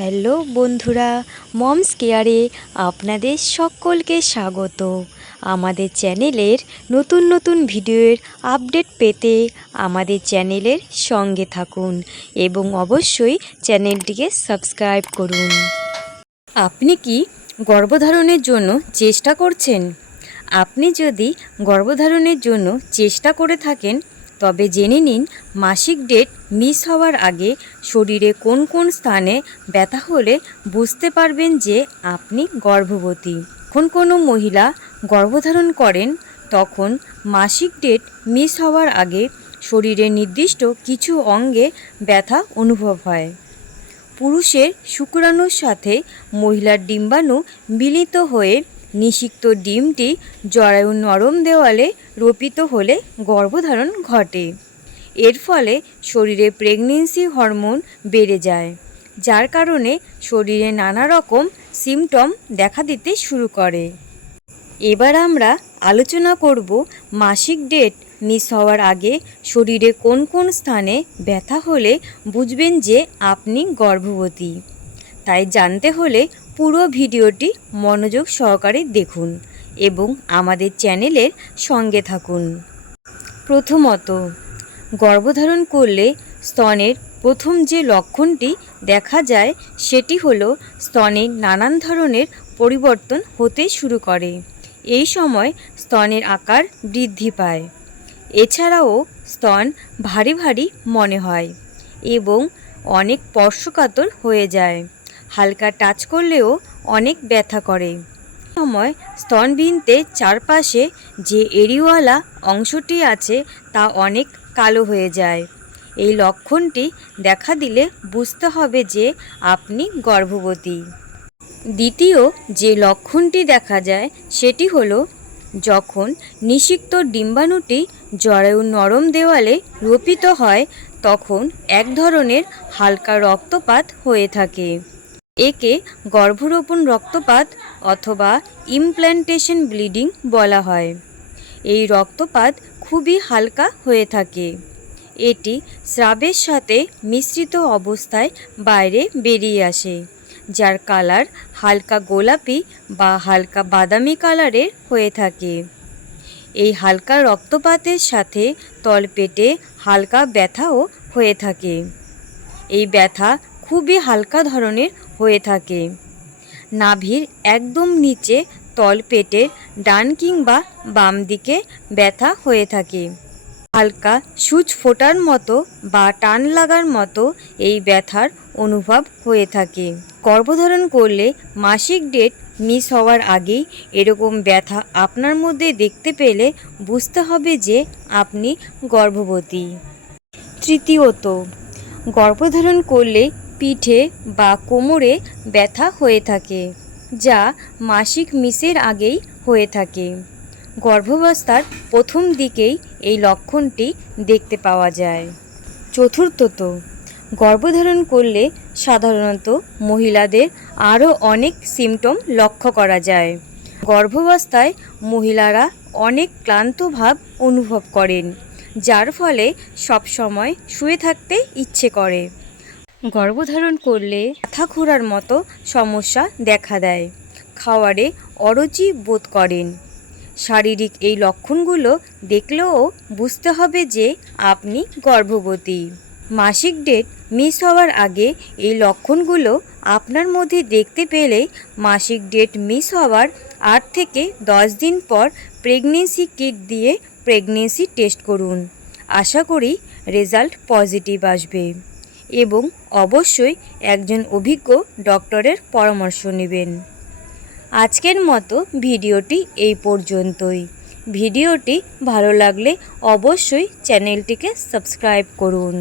Hello বন্ধুরা, moms কেয়ারে আপনাদের সকলকে স্বাগত। আমাদের চ্যানেলের নতুন নতুন ভিডিওর আপডেট পেতে আমাদের চ্যানেলের সঙ্গে থাকুন এবং অবশ্যই চ্যানেলটিকে সাবস্ক্রাইব করুন। আপনি কি গর্ভধারণের জন্য চেষ্টা করছেন? আপনি যদি গর্ভধারণের জন্য চেষ্টা করে থাকেন তবে জেনে নিন মাসিক ডেট মিস হওয়ার আগে শরীরে কোন কোন স্থানে ব্যথা হলে বুঝতে পারবেন যে আপনি গর্ভবতী। যখন কোনো মহিলা গর্ভধারণ করেন তখন মাসিক ডেট মিস হওয়ার আগে শরীরের নির্দিষ্ট কিছু অঙ্গে ব্যথা অনুভব হয়। পুরুষের শুক্রাণুর সাথে মহিলার ডিম্বাণু মিলিত হয়ে নিষিক্ত ডিমটি জরায়ুর নরম দেওয়ালে রোপিত হলে গর্ভধারণ ঘটে। এর ফলে শরীরে প্রেগন্যান্সি হরমোন বেড়ে যায়, যার কারণে শরীরে নানা রকম সিমটম দেখা দিতে শুরু করে। এবার আমরা আলোচনা করব মাসিক ডেট মিস হওয়ার আগে শরীরে কোন কোন স্থানে ব্যথা হলে বুঝবেন যে আপনি গর্ভবতী। তাই জানতে হলে পুরো ভিডিওটি মনোযোগ সহকারে দেখুন এবং আমাদের চ্যানেলের সঙ্গে থাকুন। প্রথমত, গর্ভধারণ করলে স্তনের প্রথম যে লক্ষণটি দেখা যায় সেটি হলো স্তনে নানান ধরনের পরিবর্তন হতে শুরু করে। এই সময় স্তনের আকার বৃদ্ধি পায়। এছাড়াও স্তন ভারী ভারী মনে হয় এবং অনেক স্পর্শকাতর হয়ে যায়। হালকা টাচ করলেও অনেক ব্যথা করে। সময় স্তনবৃন্তের চারপাশে যে এরিওয়ালা অংশটি আছে তা অনেক কালো হয়ে যায়। এই লক্ষণটি দেখা দিলে বুঝতে হবে যে আপনি গর্ভবতী। দ্বিতীয় যে লক্ষণটি দেখা যায় সেটি হলো যখন নিষিক্ত ডিম্বাণুটি জরায়ুর নরম দেওয়ালে রোপিত হয় তখন এক ধরনের হালকা রক্তপাত হয়ে থাকে। একে গর্ভরোপণ রক্তপাত অথবা ইমপ্ল্যান্টেশন ব্লিডিং বলা হয়। এই রক্তপাত খুবই হালকা হয়ে থাকে। এটি স্রাবের সাথে মিশ্রিত অবস্থায় বাইরে বেরিয়ে আসে, যার কালার হালকা গোলাপি বা হালকা বাদামি কালারের হয়ে থাকে। এই হালকা রক্তপাতের সাথে তলপেটে হালকা ব্যথাও হয়ে থাকে। এই ব্যথা খুবই হালকা ধরনের হয়ে থাকে। নাভির একদম নিচে তলপেটের ডান কিংবা বাম দিকে ব্যথা হয়ে থাকে। হালকা সূচ ফোটার মতো বা টান লাগার মতো এই ব্যথার অনুভব হয়ে থাকে। গর্ভধারণ করলে মাসিক ডেট মিস হওয়ার আগেই এরকম ব্যথা আপনার মধ্যে দেখতে পেলে বুঝতে হবে যে আপনি গর্ভবতী। তৃতীয়ত, গর্ভধারণ করলে পিঠে বা কোমরে ব্যথা হয়ে থাকে, যা মাসিক মিসের আগেই হয়ে থাকে। গর্ভাবস্থার প্রথম দিকেই এই লক্ষণটি দেখতে পাওয়া যায়। চতুর্থত, গর্ভধারণ করলে সাধারণত মহিলাদের আরও অনেক সিমটম লক্ষ্য করা যায়। গর্ভাবস্থায় মহিলারা অনেক ক্লান্ত ভাব অনুভব করেন, যার ফলে সবসময় শুয়ে থাকতে ইচ্ছে করে। গর্ভধারণ করলে মাথা ঘোরার মতো সমস্যা দেখা দেয়। খাওয়ারে অরুচি বোধ করেন। শারীরিক এই লক্ষণগুলো দেখলেও বুঝতে হবে যে আপনি গর্ভবতী। মাসিক ডেট মিস হওয়ার আগে এই লক্ষণগুলো আপনার মধ্যে দেখতে পেলে মাসিক ডেট মিস হওয়ার 8 থেকে 10 দিন পর প্রেগন্যান্সি কিট দিয়ে প্রেগন্যান্সি টেস্ট করুন। আশা করি রেজাল্ট পজিটিভ আসবে এবং অবশ্যই একজন অভিজ্ঞ ডক্টরের পরামর্শ নেবেন। আজকের মতো ভিডিওটি এই পর্যন্তই। ভিডিওটি ভালো লাগলে অবশ্যই চ্যানেলটিকে সাবস্ক্রাইব করুন।